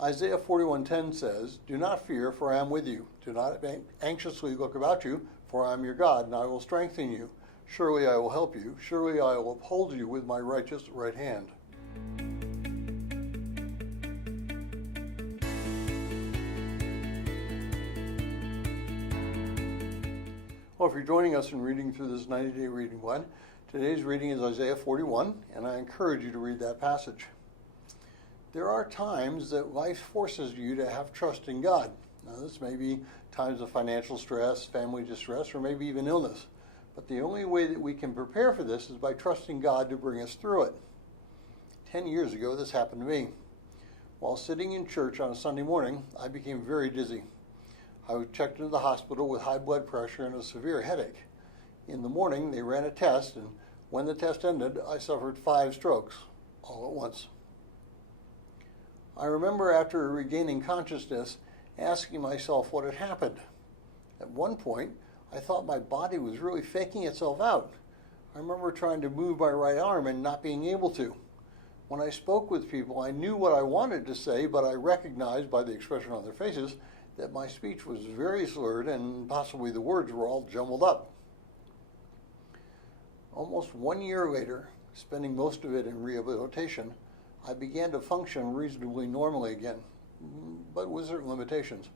Isaiah 41:10 says, "Do not fear, for I am with you. Do not anxiously look about you, for I am your God, and I will strengthen you. Surely I will help you. Surely I will uphold you with my righteous right hand." Well, if you're joining us in reading through this 90-day reading plan, today's reading is Isaiah 41, and I encourage you to read that passage. There are times that life forces you to have trust in God. Now, this may be times of financial stress, family distress, or maybe even illness. But the only way that we can prepare for this is by trusting God to bring us through it. 10 years ago, this happened to me. While sitting in church on a Sunday morning, I became very dizzy. I was checked into the hospital with high blood pressure and a severe headache. In the morning, they ran a test, and when the test ended, I suffered 5 strokes, all at once. I remember after regaining consciousness, asking myself what had happened. At one point, I thought my body was really faking itself out. I remember trying to move my right arm and not being able to. When I spoke with people, I knew what I wanted to say, but I recognized by the expression on their faces that my speech was very slurred and possibly the words were all jumbled up. Almost 1 year later, spending most of it in rehabilitation, I began to function reasonably normally again, but with certain limitations.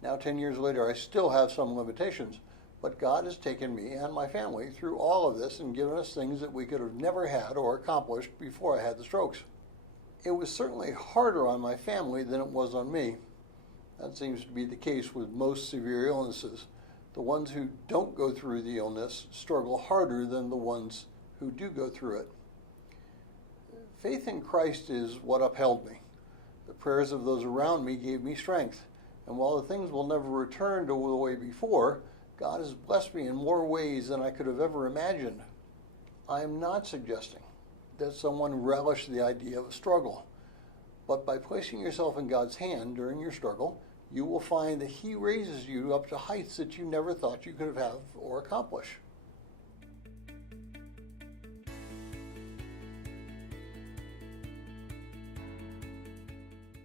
Now, 10 years later, I still have some limitations, but God has taken me and my family through all of this and given us things that we could have never had or accomplished before I had the strokes. It was certainly harder on my family than it was on me. That seems to be the case with most severe illnesses. The ones who don't go through the illness struggle harder than the ones who do go through it. Faith in Christ is what upheld me. The prayers of those around me gave me strength. And while the things will never return to the way before, God has blessed me in more ways than I could have ever imagined. I am not suggesting that someone relish the idea of a struggle. But by placing yourself in God's hand during your struggle, you will find that He raises you up to heights that you never thought you could have or accomplish.